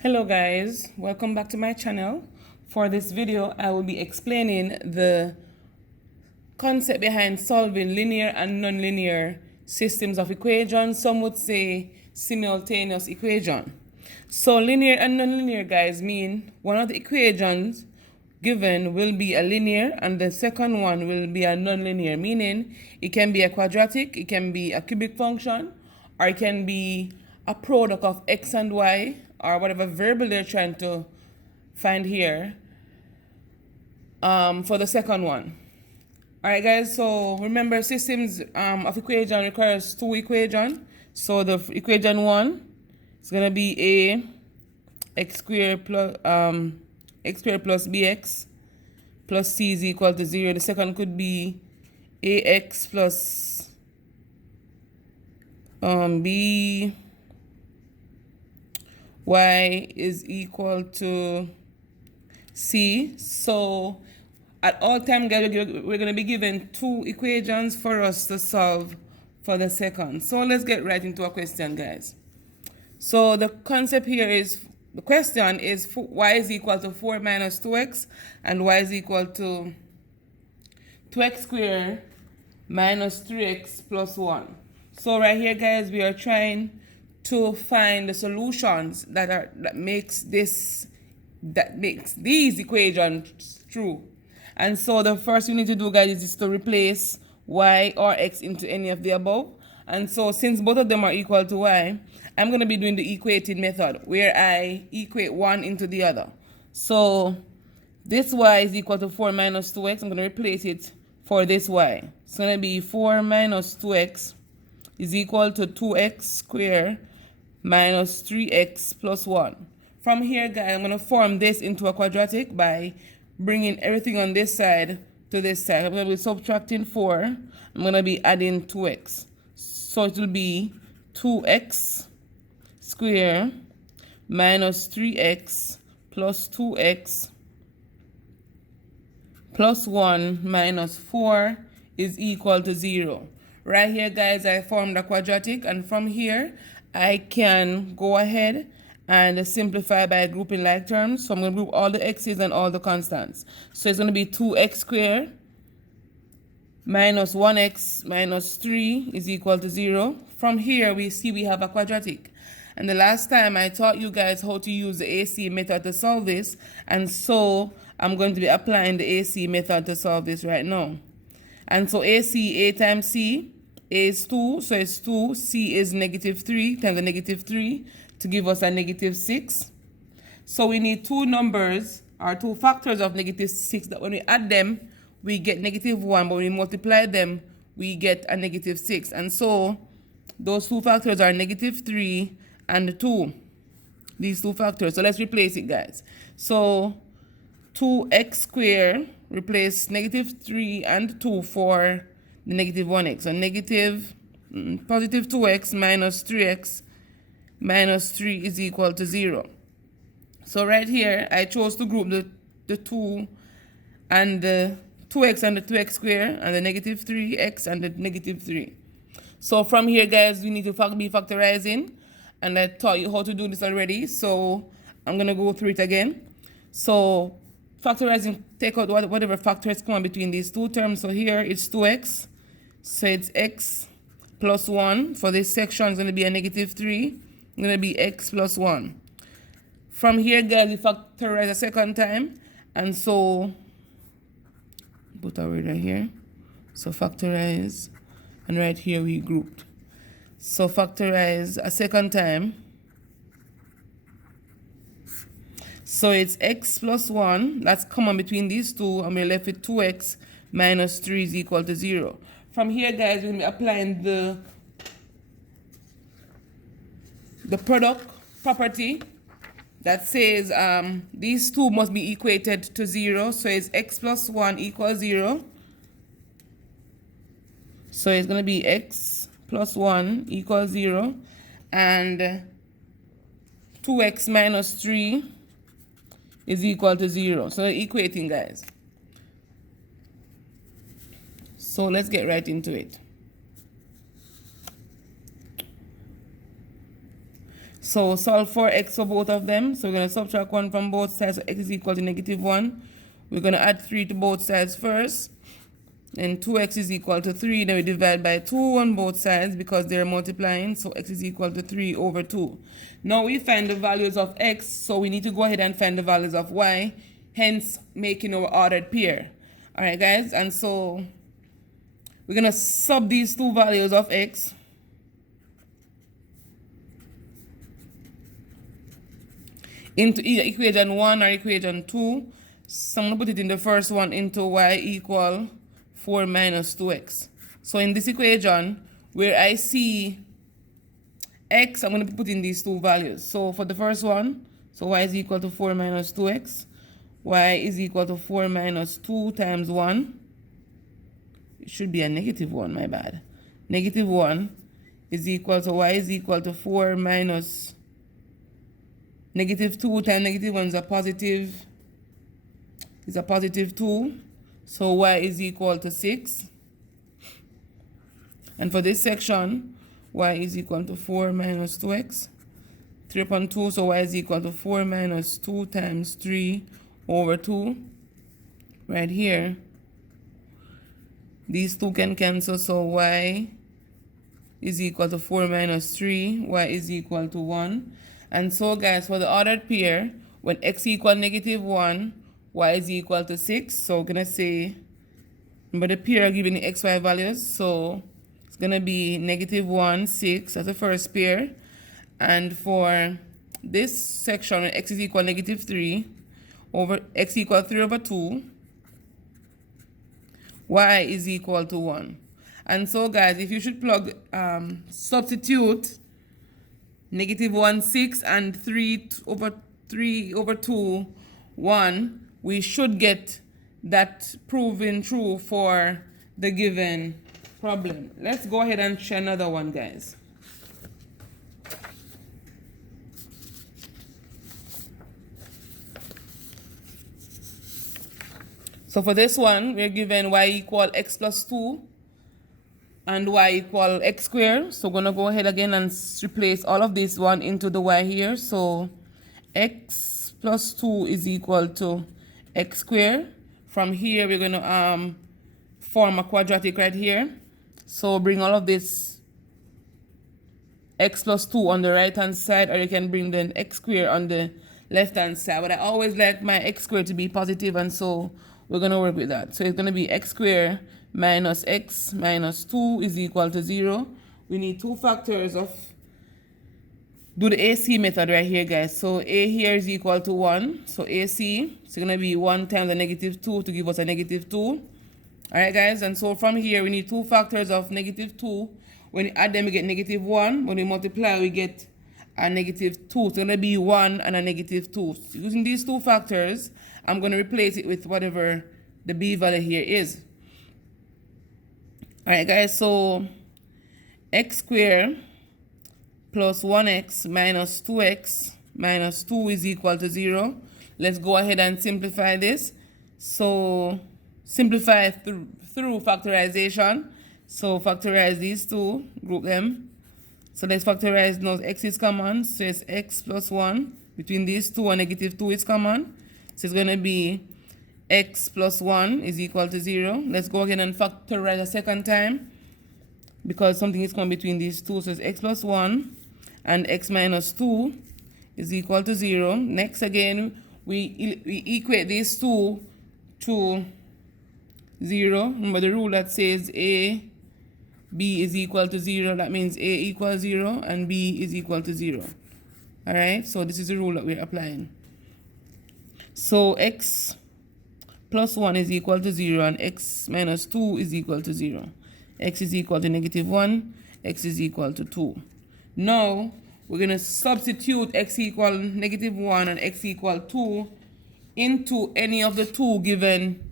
Hello guys, welcome back to my channel. For this video, I will be explaining the concept behind solving linear and nonlinear systems of equations. Some would say simultaneous equation. So linear and nonlinear, guys, mean one of the equations given will be a linear and the second one will be a nonlinear, meaning it can be a quadratic, it can be a cubic function, or it can be a product of x and y, or whatever variable they're trying to find here for the second one. Alright guys, so remember systems of equation requires two equations. So the equation 1 is going to be a x squared plus bx plus c is equal to 0. The second could be ax plus b y is equal to c. So at all time, guys, we're going to be given two equations for us to solve for the second. So let's get right into a question, guys. So the concept here is, the question is y is equal to 4 minus 2x and y is equal to 2x squared minus 3x plus 1. So right here, guys, we are trying to find the solutions that makes these equations true. And so the first thing you need to do, guys, is to replace y or x into any of the above. And so since both of them are equal to y, I'm going to be doing the equating method where I equate one into the other. So this y is equal to 4 minus 2x. I'm going to replace it for this y. It's going to be 4 minus 2x is equal to 2x squared minus 3x plus 1. From here, guys, I'm going to form this into a quadratic by bringing everything on this side to this side. I'm going to be subtracting 4. I'm going to be adding 2x. So it will be 2x squared minus 3x plus 2x plus 1 minus 4 is equal to 0. Right here, guys, I formed a quadratic, and from here I can go ahead and simplify by grouping like terms. So I'm going to group all the x's and all the constants. So it's going to be 2x squared minus 1x minus 3 is equal to 0. From here, we see we have a quadratic. And the last time I taught you guys how to use the AC method to solve this. And so I'm going to be applying the AC method to solve this right now. And so AC, A times C, A is 2, so it's 2. C is negative 3 times the negative 3 to give us a negative 6. So we need two numbers, or two factors of negative 6, that when we add them, we get negative 1, but when we multiply them, we get a negative 6. And so those two factors are negative 3 and 2. These two factors. So let's replace it, guys. So 2x squared, replace negative 3 and 2 for the negative 1x. So positive 2x minus 3x minus 3 is equal to 0. So right here, I chose to group the 2 and the 2x and the 2x squared and the negative 3x and the negative 3. So from here, guys, we need to be factorizing. And I taught you how to do this already. So I'm going to go through it again. So factorizing, take out whatever factors come between these two terms. So here it's 2x. So it's x plus 1. For this section, it's going to be a negative 3. It's going to be x plus 1. From here, guys, we factorize a second time. And so put our word right here. So factorize. And right here we grouped. So factorize a second time. So it's x plus 1. That's common between these two. And we're left with 2x minus 3 is equal to 0. From here, guys, we're going to be applying the product property that says these two must be equated to 0. So it's x plus 1 equals 0. So it's going to be x plus 1 equals 0. And 2x minus 3 is equal to 0. So equating, guys. So let's get right into it. So solve for x for both of them. So we're going to subtract 1 from both sides. So x is equal to negative 1. We're going to add 3 to both sides first. And 2x is equal to 3. Then we divide by 2 on both sides because they're multiplying. So x is equal to 3 over 2. Now we find the values of x. So we need to go ahead and find the values of y. Hence making our ordered pair. Alright guys. And so we're going to sub these two values of x into either equation 1 or equation 2. So I'm going to put it in the first one into y equal 4 minus 2x. So in this equation, where I see x, I'm going to put in these two values. So for the first one, so y is equal to 4 minus 2x. Y is equal to 4 minus 2 times 1. It should be a negative 1, my bad. Negative 1 is equal to y is equal to 4 minus negative 2 times negative 1 is a positive 2. So y is equal to 6. And for this section, y is equal to 4 minus 2x. 3 upon 2, so y is equal to 4 minus 2 times 3 over 2. Right here. These two can cancel, so y is equal to 4 minus 3. Y is equal to 1. And so guys, for the ordered pair, when x equal negative 1, y is equal to 6. So we're going to say, remember the pair giving the xy values. So it's going to be negative 1, 6 as the first pair. And for this section, when x is equal negative 3, over x equal 3 over 2, y is equal to 1. And so guys, if you should plug, substitute negative 1, 6 and 3 over 2, 1, we should get that proven true for the given problem. Let's go ahead and try another one, guys. So for this one, we're given y equal x plus 2 and y equal x squared. So we're going to go ahead again and replace all of this one into the y here. So x plus 2 is equal to x squared. From here, we're going to form a quadratic right here. So bring all of this x plus 2 on the right hand side, or you can bring the x squared on the left hand side. But I always like my x squared to be positive, and so we're going to work with that. So it's going to be x squared minus x minus 2 is equal to 0. We need two factors of, do the AC method right here, guys. So a here is equal to 1. So AC, it's going to be 1 times a negative 2 to give us a negative 2. All right, guys. And so from here, we need two factors of negative 2. When we add them, we get negative 1. When we multiply, we get a negative 2. So it's going to be 1 and a negative 2. So using these two factors, I'm going to replace it with whatever the b value here is. All right, guys. So x squared plus 1x minus 2x minus 2 is equal to 0. Let's go ahead and simplify this. So simplify through factorization. So factorize these two, group them. So let's factorize now. X is common, so it's x plus 1. Between these two, a negative 2 is common. So it's going to be x plus 1 is equal to 0. Let's go again and factorize a second time, because something is coming between these two. So it's x plus 1 and x minus 2 is equal to 0. Next again, we equate these two to 0. Remember the rule that says a, b is equal to 0. That means a equals 0 and b is equal to 0. All right, so this is the rule that we're applying. So x plus 1 is equal to 0 and x minus 2 is equal to 0. X is equal to negative 1, x is equal to 2. Now, we're going to substitute x equal negative 1 and x equal 2 into any of the two given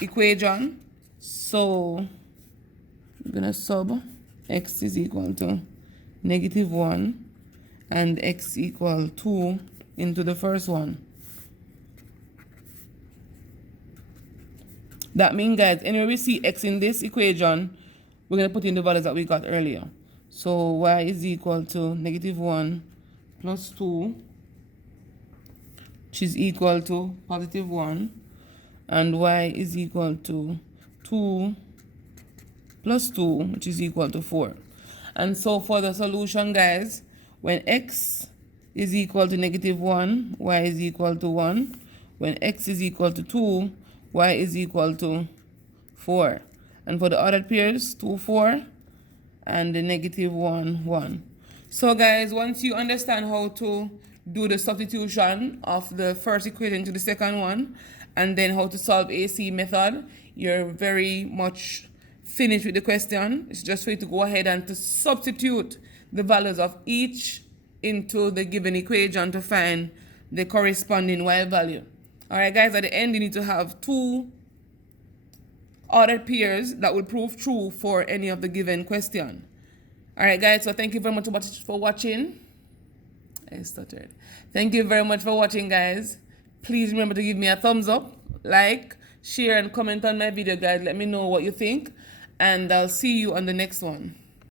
equation. So, we're going to sub x is equal to negative 1 and x equal 2 into the first one. That means, guys, anywhere we see x in this equation, we're going to put in the values that we got earlier. So y is equal to negative 1 plus 2, which is equal to positive 1, and y is equal to 2 plus 2, which is equal to 4. And so for the solution, guys, when x is equal to negative 1, y is equal to 1. When x is equal to 2, y is equal to 4. And for the other pairs, 2, 4, and the negative 1, 1. So guys, once you understand how to do the substitution of the first equation to the second one, and then how to solve AC method, you're very much finished with the question. It's just for you to go ahead and to substitute the values of each into the given equation to find the corresponding y value. All right, guys, at the end, you need to have two ordered pairs that will prove true for any of the given question. All right, guys, so thank you very much for watching. I stuttered. Thank you very much for watching, guys. Please remember to give me a thumbs up, like, share, and comment on my video, guys. Let me know what you think, and I'll see you on the next one.